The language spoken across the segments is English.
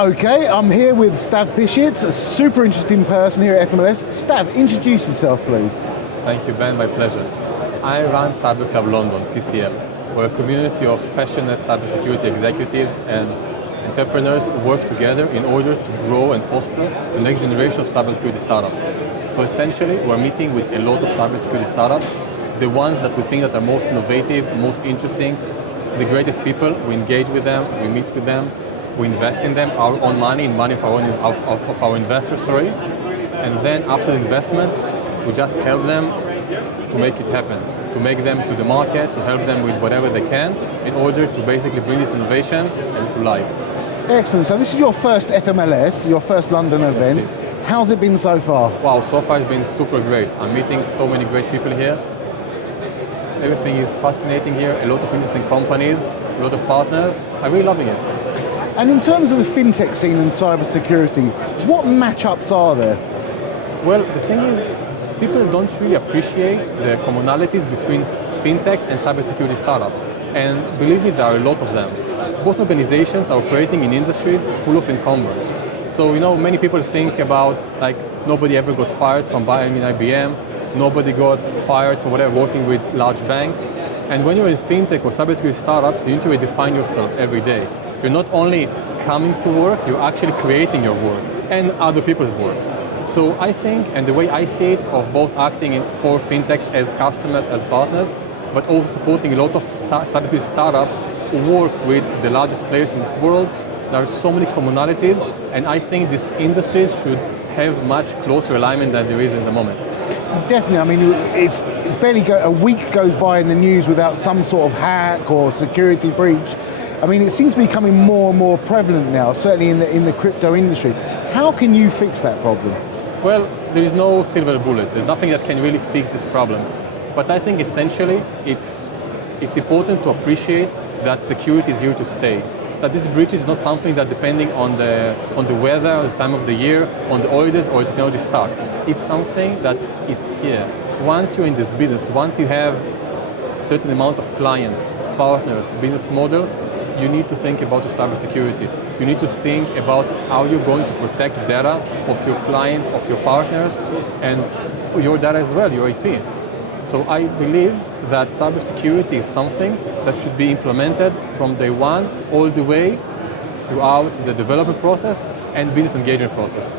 Okay, I'm here with Stav Pischits, a super interesting person here at FMLS. Stav, introduce yourself, please. Thank you, Ben, my pleasure. I run Cyber Club London CCL. We're a community of passionate cybersecurity executives and entrepreneurs who work together in order to grow and foster the next generation of cybersecurity startups. So essentially, we're meeting with a lot of cybersecurity startups, the ones that we think that are most innovative, most interesting, the greatest people. We engage with them, we meet with them, we invest in them, our own money, in money of our investors, and then after the investment, we just help them to make it happen, to make them to the market, to help them with whatever they can in order to basically bring this innovation to life. Excellent. So this is your first FMLS, your first London event. Yes, how's it been so far? Wow, so far it's been super great. I'm meeting so many great people here. Everything is fascinating here, a lot of interesting companies, a lot of partners. I'm really loving it. And in terms of the Fintech scene and cybersecurity, what matchups are there? Well, the thing is, people don't really appreciate the commonalities between fintechs and cybersecurity startups. And believe me, there are a lot of them. Both organizations are operating in industries full of encumbrance. So, many people think about, nobody ever got fired from buying an IBM, nobody got fired for whatever, working with large banks. And when you're in fintech or cybersecurity startups, you need to redefine yourself every day. You're not only coming to work, you're actually creating your work and other people's work. So I think, and the way I see it, of both acting for fintechs as customers, as partners, but also supporting a lot of cybersecurity startups who work with the largest players in this world, there are so many commonalities, and I think these industries should have much closer alignment than there is in the moment. Definitely. I mean, it's barely a week goes by in the news without some sort of hack or security breach. I mean, it seems to be becoming more and more prevalent now, certainly in the crypto industry. How can you fix that problem? Well, there is no silver bullet. There's nothing that can really fix these problems. But I think essentially it's important to appreciate that security is here to stay. That this breach is not something that depending on the weather, the time of the year, on the auditors or technology stack. It's something that it's here. Once you're in this business, once you have a certain amount of clients, partners, business models, you need to think about your cybersecurity. You need to think about how you're going to protect data of your clients, of your partners, and your data as well, your IP. So I believe that cybersecurity is something that should be implemented from day one all the way throughout the development process and business engagement process.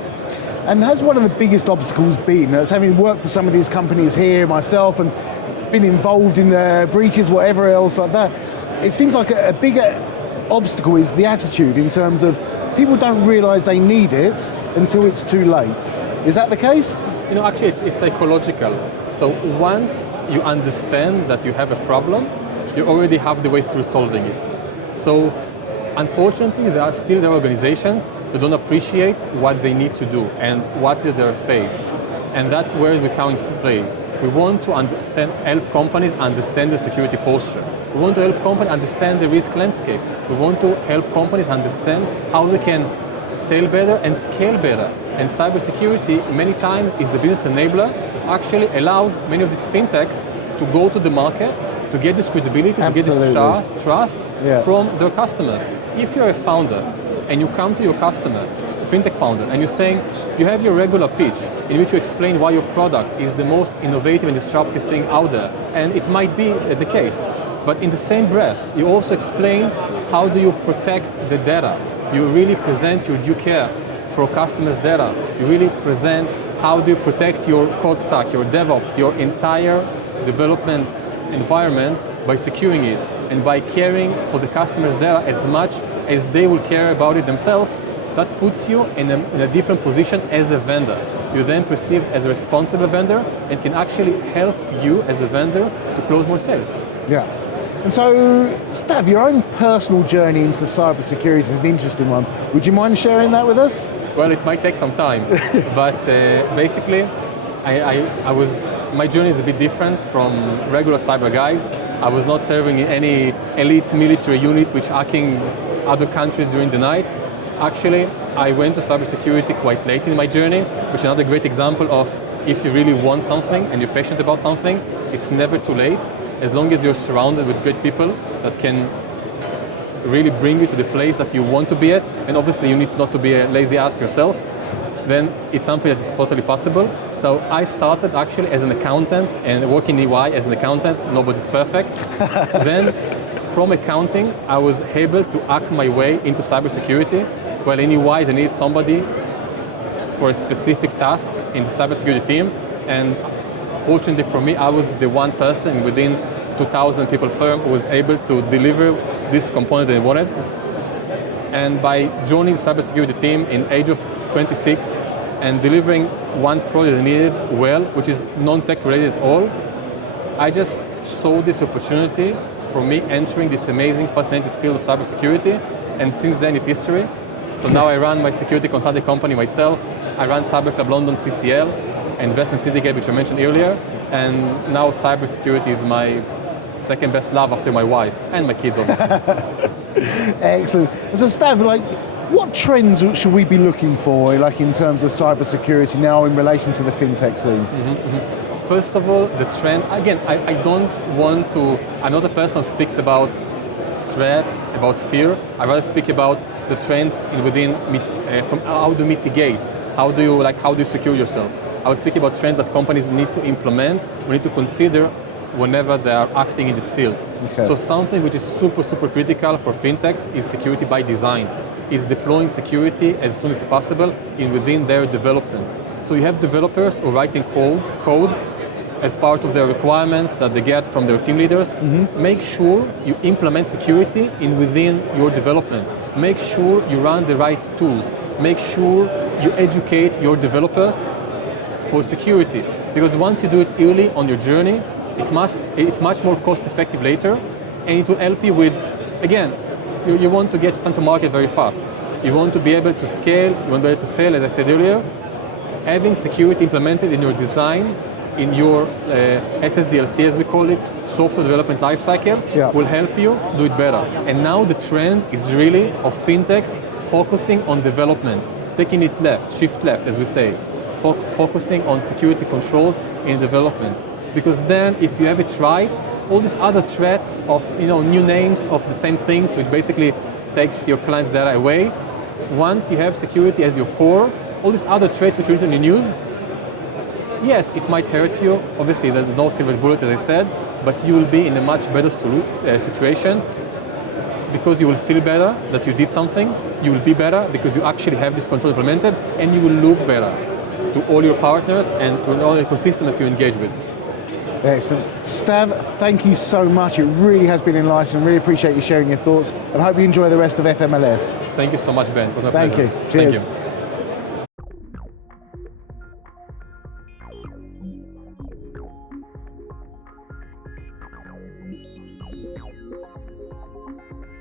And has one of the biggest obstacles been, as having worked for some of these companies here myself and been involved in breaches, whatever else like that, it seems like a bigger obstacle is the attitude in terms of people don't realize they need it until it's too late. Is that the case? Actually it's psychological. So once you understand that you have a problem, you're already half the way through solving it. So unfortunately, there are organizations that don't appreciate what they need to do and what is their phase. And that's where we come into play. We want to help companies understand the security posture. We want to help companies understand the risk landscape. We want to help companies understand how they can sell better and scale better. And cybersecurity, many times, is the business enabler that actually allows many of these fintechs to go to the market, to get this credibility, Absolutely. to get this trust from their customers. If you're a founder and you come to your customer, fintech founder, and you're saying, you have your regular pitch in which you explain why your product is the most innovative and disruptive thing out there, and it might be the case, but in the same breath, you also explain how do you protect the data. You really present your due care for customers' data. You really present how do you protect your code stack, your DevOps, your entire development environment by securing it and by caring for the customer's data as much as they will care about it themselves. That puts you in a different position as a vendor. You're then perceived as a responsible vendor and can actually help you as a vendor to close more sales. Yeah. And so, Stav, your own personal journey into cybersecurity is an interesting one. Would you mind sharing that with us? Well, it might take some time, but basically, my journey is a bit different from regular cyber guys. I was not serving in any elite military unit which hacking other countries during the night. Actually, I went to cybersecurity quite late in my journey, which is another great example of if you really want something and you're passionate about something, it's never too late. As long as you're surrounded with great people that can really bring you to the place that you want to be at, and obviously you need not to be a lazy ass yourself, then it's something that is totally possible. So I started actually as an accountant and working in EY as an accountant. Nobody's perfect. Then from accounting, I was able to hack my way into cybersecurity. Well, in EY, they need somebody for a specific task in the cybersecurity team. And fortunately for me, I was the one person within 2,000 people firm who was able to deliver this component that I wanted. And by joining the cybersecurity team in age of 26 and delivering one project I needed well, which is non-tech related at all, I just saw this opportunity for me entering this amazing, fascinating field of cybersecurity. And since then, it's history. So now I run my security consulting company myself. I run Cyber Club London CCL, investment syndicate, which I mentioned earlier. And now cybersecurity is my second best love after my wife and my kids, obviously. Excellent. So Stav, like, what trends should we be looking for, like in terms of cybersecurity now in relation to the fintech scene? First of all, the trend, again, I don't want to, I'm not a person who speaks about threats, about fear. I rather speak about the trends within, from how to mitigate, how do you secure yourself. I will speak about trends that companies need to implement, we need to consider whenever they are acting in this field. Okay. So something which is super, super critical for fintechs is security by design. It's deploying security as soon as possible within their development. So you have developers who are writing code as part of their requirements that they get from their team leaders. Make sure you implement security within your development. Make sure you run the right tools. Make sure you educate your developers for security. Because once you do it early on your journey, it's much more cost effective later, and it will help you with, again, you want to get to market very fast. You want to be able to scale, you want to be able to sell, as I said earlier. Having security implemented in your design, in your SSDLC, as we call it, software development lifecycle, will help you do it better. And now the trend is really of fintechs focusing on development, taking it left, shift left, as we say, focusing on security controls in development. Because then, if you have it right, all these other threats of new names of the same things, which basically takes your client's data away, once you have security as your core, all these other threats which are written in the news, yes, it might hurt you. Obviously, there's no silver bullet, as I said, but you will be in a much better situation because you will feel better that you did something. You will be better because you actually have this control implemented, and you will look better to all your partners and to all the ecosystem that you engage with. Excellent. Stav, thank you so much. It really has been enlightening. Really appreciate you sharing your thoughts, and hope you enjoy the rest of FMLS. Thank you so much, Ben. It was my Thank pleasure. you. Cheers. Thank you.